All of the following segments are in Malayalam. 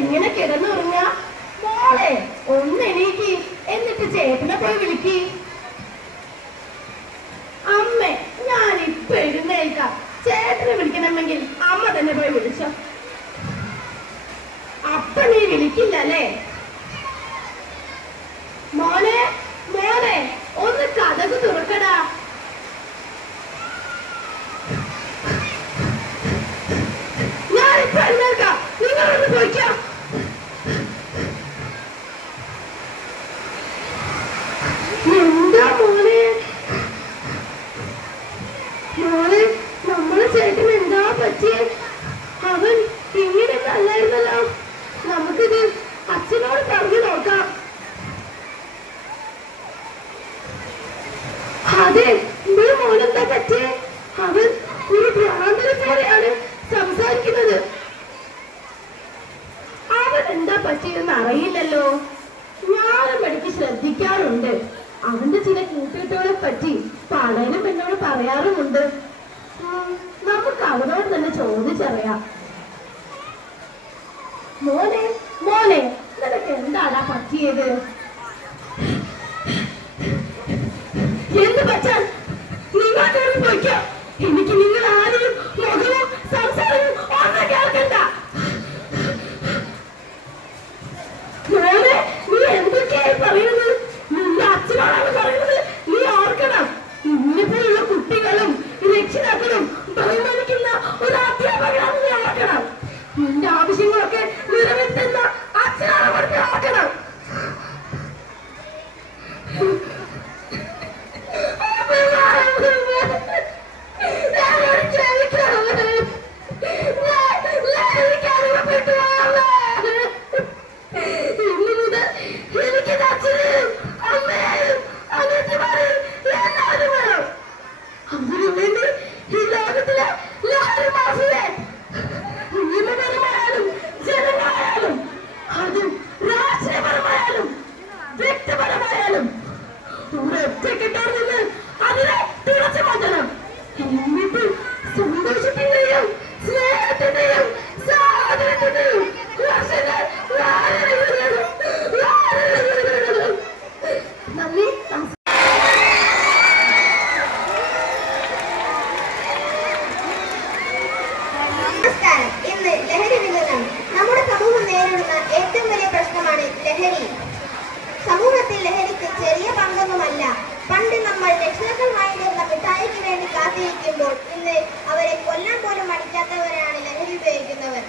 ഇങ്ങനെ കിടന്നുറങ്ങ? മോളെ ഒന്ന് എണീക്കി, എന്നിട്ട് ചേട്ടനെ പോയി വിളിക്കി. അമ്മേ ഞാൻ ഇപ്പൊ എഴുന്നേൽക്കാം. ചേട്ടനെ വിളിക്കണമെങ്കിൽ അമ്മ തന്നെ പോയി വിളിച്ചോ. അപ്പ നീ വിളിക്കില്ലല്ലേ? മോനെ മോനെ ഒന്ന് കഥക് തുറക്കടാ. ഞാനിപ്പോ എഴുന്നേൽക്കാം, നിങ്ങളൊന്ന് പോയിക്കോ. എന്താ മോനെ? മോനെ നമ്മളെ ചേട്ടൻ എന്താ പറ്റിയേ? അവൻ ഇങ്ങനെ നല്ലായിരുന്നല്ലോ. നമുക്കിത് അച്ഛനോട് പറഞ്ഞു നോക്കാം. അതെ, ഇവിടെ മോനെന്താ പറ്റിയേ? അവൻ ഒരു ഭ്രാന്തനെ പോലെയാണ് സംസാരിക്കുന്നത്. അവൻ എന്താ പറ്റിയെന്ന് അറിയില്ലല്ലോ. ഞാനും ഇടയ്ക്ക് ശ്രദ്ധിക്കാറുണ്ട്. അവന്റെ ചില കൂട്ടുകെട്ടുകളെ പറ്റി പലരും എന്നോട് പറയാറുമുണ്ട്. നമുക്ക് അവനോട് തന്നെ ചോദിച്ചറിയാം. മോനെ മോനെ നിനക്ക് എന്താടാ പറ്റിയത്? എന്ത് പറ്റാൻ? നിങ്ങൾ പോയിക്കോ. എനിക്ക് നിങ്ങൾ ആരും മുഖവും സംസാരവും ഒന്നും കേൾക്കണ്ട. മോനെ നീ എന്തൊക്കെയായി പറയുന്നത്? നിന്റെ അച്ഛനോടാണ് പറയുന്നത്. നീ ഓർക്കണം, ഇന്നിപ്പോഴുള്ള കുട്ടികളും രക്ഷിതാക്കളും ബഹുമാനിക്കുന്ന ഒരു അധ്യാപകനാണ് നീ ഓർക്കണം. നിന്റെ ആവശ്യങ്ങളൊക്കെ നിറവേറ്റുന്ന അച്ഛനാണ് അവർക്ക് ഓർക്കണം. സമൂഹത്തിൽ ലഹരിക്ക് ചെറിയ പങ്കൊന്നുമല്ല. പണ്ട് നമ്മൾ രക്ഷിതാക്കൾ വാങ്ങിയിരുന്ന മിഠായിക്ക് വേണ്ടി കാത്തിരിക്കുമ്പോൾ ഇന്ന് അവരെ കൊല്ലാൻ പോലും മടിക്കാത്തവരാണ് ലഹരി ഉപയോഗിക്കുന്നവർ.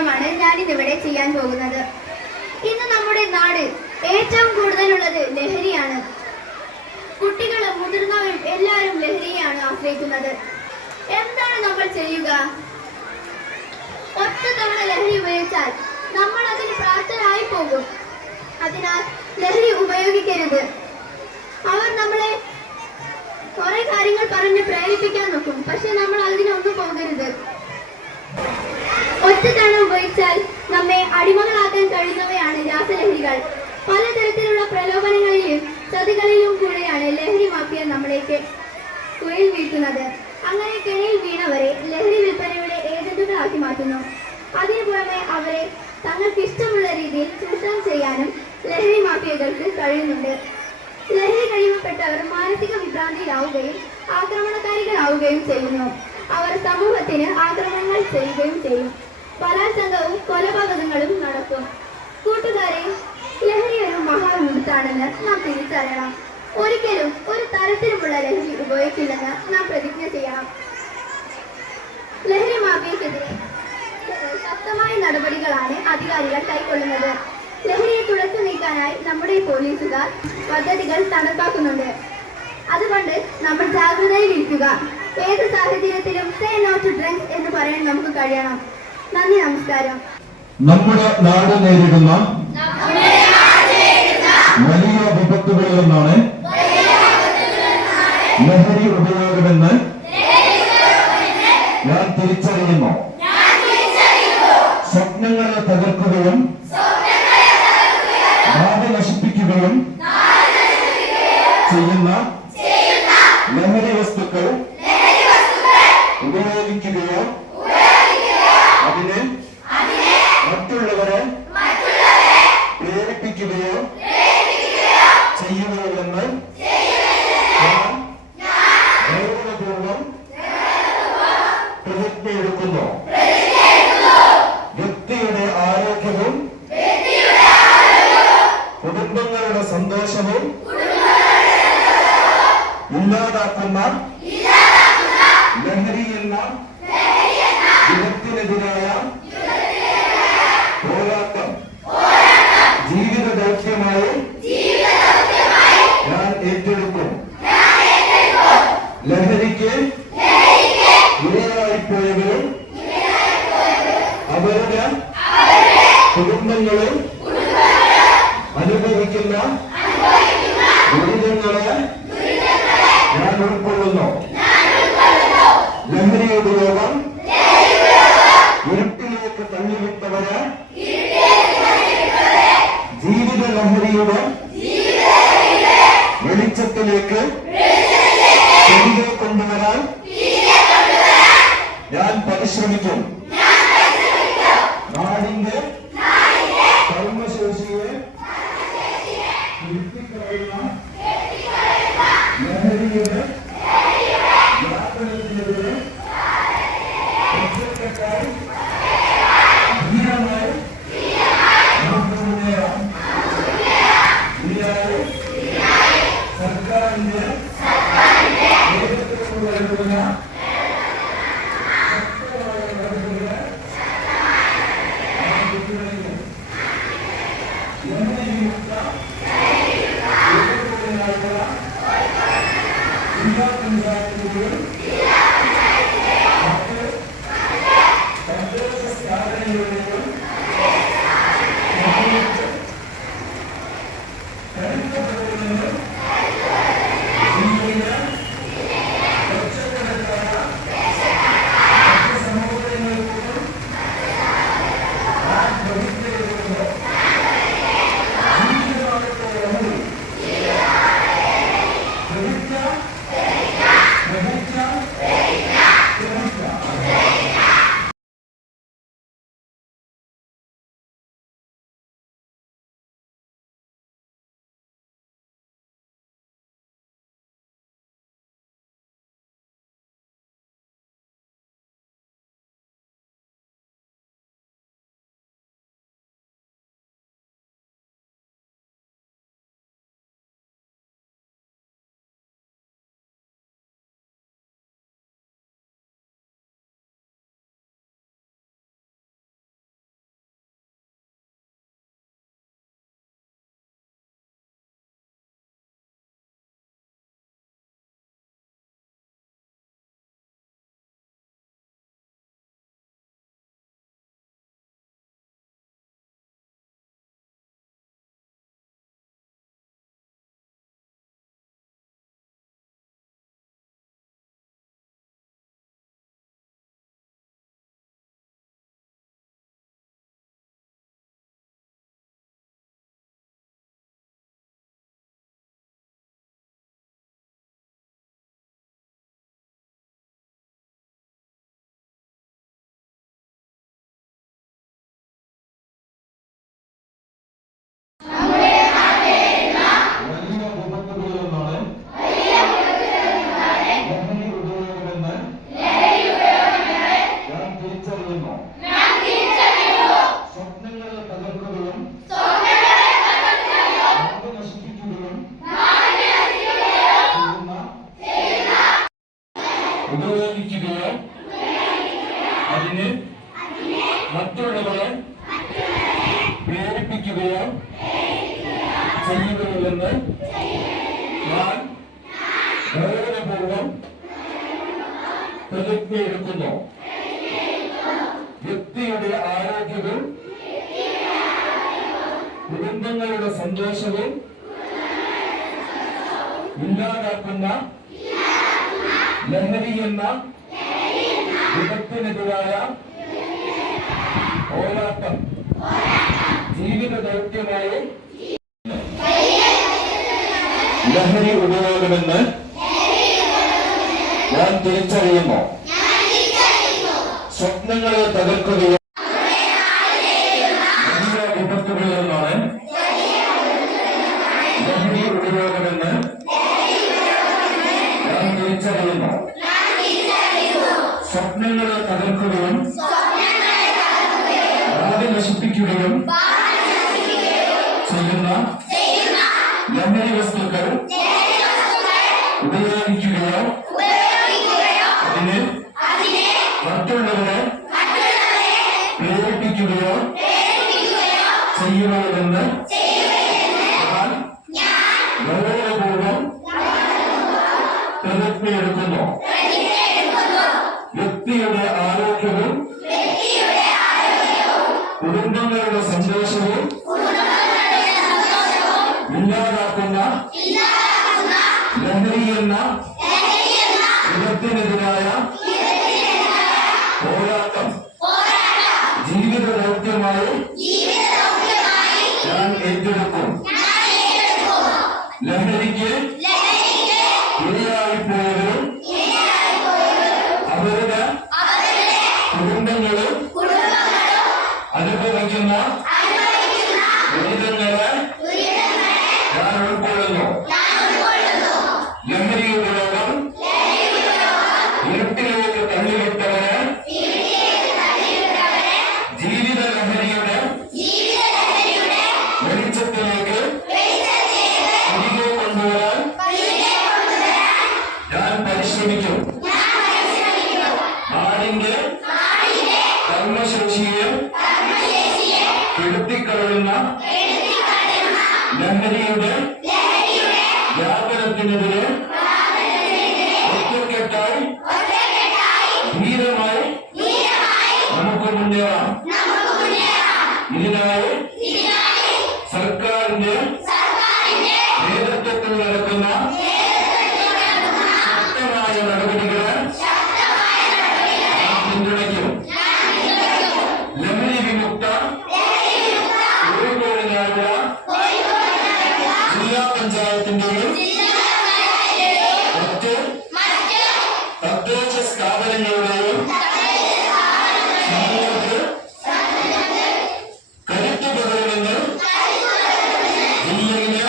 പ്രഭാഷണമാണ് ഞാനിന്നിവിടെ ചെയ്യാൻ പോകുന്നത്. ഇന്ന് നമ്മുടെ നാട് ഏറ്റവും കൂടുതലുള്ളത് ലഹരിയാണ്. കുട്ടികളും മുതിർന്നവരും എല്ലാവരും ലഹരിയാണ് ആശ്രയിക്കുന്നത്. എന്താണ് നമ്മൾ ചെയ്യുക? ഒറ്റ തവണ ലഹരി ഉപയോഗിച്ചാൽ നമ്മൾ അതിന് പ്രാപ്തരായി പോകും. അതിനാൽ ലഹരി ഉപയോഗിക്കരുത്. അവർ നമ്മളെ കുറെ കാര്യങ്ങൾ പറഞ്ഞ് പ്രേരിപ്പിക്കാൻ നോക്കും, പക്ഷെ നമ്മൾ അതിനൊന്നും പോകരുത്. ഒറ്റത്തവണ ഉപയോഗിച്ചാൽ നമ്മെ അടിമകളാക്കാൻ കഴിയുന്നവയാണ് രാസലഹരികൾ. പലതരത്തിലുള്ള പ്രലോഭനങ്ങളിലും ചതികളിലും കൂടെയാണ് ലഹരി മാഫിയ നമ്മളേക്ക് കുഴയിൽ വീഴ്ത്തുന്നത്. അങ്ങനെ കെണിയിൽ വീണവരെ ലഹരി വിൽപ്പനയുടെ ഏജന്റുകളാക്കി മാറ്റുന്നു. അതിനു പുറമെ അവരെ തങ്ങൾക്ക് ഇഷ്ടമുള്ള രീതിയിൽ ചൂഷണം ചെയ്യാനും ലഹരി മാഫിയകൾക്ക് കഴിയുന്നുണ്ട്. ലഹരി കഴിയപ്പെട്ടവർ മാനസിക വിഭ്രാന്തിയിലാവുകയും ആക്രമണകാരികളാവുകയും ചെയ്യുന്നു. അവർ സമൂഹത്തിന് ആക്രമണങ്ങൾ ചെയ്യുകയും ചെയ്യും. ബലാത്സംഗവും കൊലപാതകങ്ങളും നടക്കും. കൂട്ടുകാരെ, ലഹരി ഒരു മഹാവിപത്താണെന്ന് നാം തിരിച്ചറിയണം. ഒരിക്കലും ഒരു തരത്തിലുമുള്ള ലഹരി ഉപയോഗിക്കില്ലെന്ന് നാം പ്രതിജ്ഞ ചെയ്യണം. ലഹരി മാഫിയക്കെതിരെ ശക്തമായ നടപടികളാണ് അധികാരികൾ കൈക്കൊള്ളുന്നത്. ലഹരിയെ തുടച്ചു നീക്കാനായി നമ്മുടെ പോലീസുകാർ പദ്ധതികൾ നടപ്പാക്കുന്നുണ്ട്. അതുകൊണ്ട് നമ്മൾ ജാഗ്രതയിലിരിക്കുക. ഏത് സാഹചര്യത്തിലും സേ നോ ടു ഡ്രഗ്സ് എന്ന് പറയാൻ നമുക്ക് കഴിയണം. നന്ദി, നമസ്കാരം. നമ്മുടെ നാട് നേരിടുന്ന വലിയ വിപത്തുകളിൽ നിന്നാണ് ലഹരി ഉപയോഗമെന്ന് ഞാൻ തിരിച്ചറിയുന്നു. സ്വപ്നങ്ങളെ തകർക്കുകയും നാട് നശിപ്പിക്കുകയും ചെയ്യുന്ന ലഹരി വസ്തുക്കൾ ഉപയോഗിക്കുകയോ അതിന് മറ്റുള്ളവരെ പ്രേരിപ്പിക്കുകയോ ചെയ്യുന്നുവെന്ന് ഞാൻ ഗൗരവപൂർവ്വം പ്രതിജ്ഞയെടുക്കുന്നു. വ്യക്തിയുടെ ആരോഗ്യവും കുടുംബങ്ങളുടെ സന്തോഷവും ഇല്ലാതാക്കുന്ന ലഹരി എന്ന വിപത്തിനെതിരായ പോരാട്ടം ജീവിത ദൗത്യമായി ഞാൻ ഏറ്റെടുക്കും. ലഹരിക്ക് ഇരയായിപ്പോയവരും അവരുടെ കുടുംബങ്ങളും അനുഭവിക്കുന്ന ദുരിതങ്ങളെ ഞാൻ ഉൾക്കൊള്ളുന്നു. ലഹരി ഉപയോഗം ഇരുട്ടിലേക്ക് തള്ളിവിട്ടവരെ ജീവിത ലഹരിയുടെ വെളിച്ചത്തിലേക്ക് തിരികെ കൊണ്ടുവരാൻ ഞാൻ പരിശ്രമിക്കും. നാടിന്റെ കർമ്മശേഷിയെ ഇരുട്ടിക്കളയുന്ന ലഹരിയുടെ വ്യാപനത്തിനെതിരെ ഒറ്റക്കെട്ടായി ധീരമായി നമുക്ക് മുന്നേറാം. സർക്കാരിന്റെ നേതൃത്വത്തിലുള്ള മറ്റുള്ളവരെ പ്രേരിപ്പിക്കുകയോ ചെയ്യുകയില്ലെന്ന് ഞാൻ ഗൗരവപൂർവം പ്രതിജ്ഞയെടുക്കുന്നു. വ്യക്തിയുടെ ആരോഗ്യവും കുടുംബങ്ങളുടെ സന്തോഷവും ഇല്ലാതാക്കുന്ന ലഹരി എന്ന വിപത്തിനെതിരായ പോരാട്ടം ജീവിത ദൗത്യമായി ലഹരി ഉപയോഗമെന്ന് ഞാൻ തിരിച്ചറിയുന്നു. സ്വപ്നങ്ങളെ തകർക്കുകയും വലിയ വിപത്തുകളിൽ നിന്നാണ് ലഹരി ഉപയോഗമെന്ന് ഞാൻ തിരിച്ചറിയുന്നു. സ്വപ്നങ്ങളെ തകർക്കുകയും ഭാവി നശിപ്പിക്കുകയും ചെയ്യുന്ന ലഹരി വസ്തുക്കൾ ഉപയോഗിക്കുകയോ അതിന് മറ്റുള്ളവരെ പ്രേരിപ്പിക്കുകയോ ചെയ്യുകയെന്ന് ഞാൻ ഗൗരവപൂർവം പ്രതിജ്ഞയെടുക്കുന്നു. വ്യക്തിയുടെ ആരോഗ്യവും കുടുംബങ്ങളുടെ സന്തോഷവും ഇല്ലാതാക്കുന്ന ലഹരി എന്ന വിപത്തിനെതിരായ പോരാട്ടം ജീവിത ദൗത്യമായി ഞാൻ ഏറ്റെടുക്കും. ലഹരിക്ക് ഇരയായിപ്പോയവരും അവരുടെ കുടുംബങ്ങളും അനുഭവിക്കുന്ന ദുരിതങ്ങളെ ഞാൻ ഉൾക്കൊള്ളുന്നു. ലഹരി ഉപയോഗം ഇരുട്ടിലേക്ക് തള്ളിവിട്ടവരെ ജീവിത ലഹരിയുടെ വെളിച്ചത്തിലേക്ക് തിരികെ കൊണ്ടുവരാൻ ഞാൻ പരിശ്രമിക്കും. നാടിന്റെ കർമ്മശേഷിയെ കെടുത്തിക്കളയുന്ന ലഹരിയുടെ വ്യാപനത്തിനെതിരെ ഒറ്റക്കെട്ടായി ധീരമായി നമുക്ക് മുന്നേറാം. ഇതിനായി സർക്കാരിന്റെ നേതൃത്വത്തിൽ നടക്കുന്ന ശക്തമായ നടപടികളെ പിന്തുണയ്ക്കും. ലഹരി വിമുക്ത കോഴിക്കോടിനായുള്ള ജില്ലാ പഞ്ചായത്തിന്റെയും മറ്റ് തദ്ദേശ സ്ഥാപനങ്ങളുടെയും സമൂഹത്തിൽ കരുത്തു പകരുമെന്ന് ജില്ലയിലെ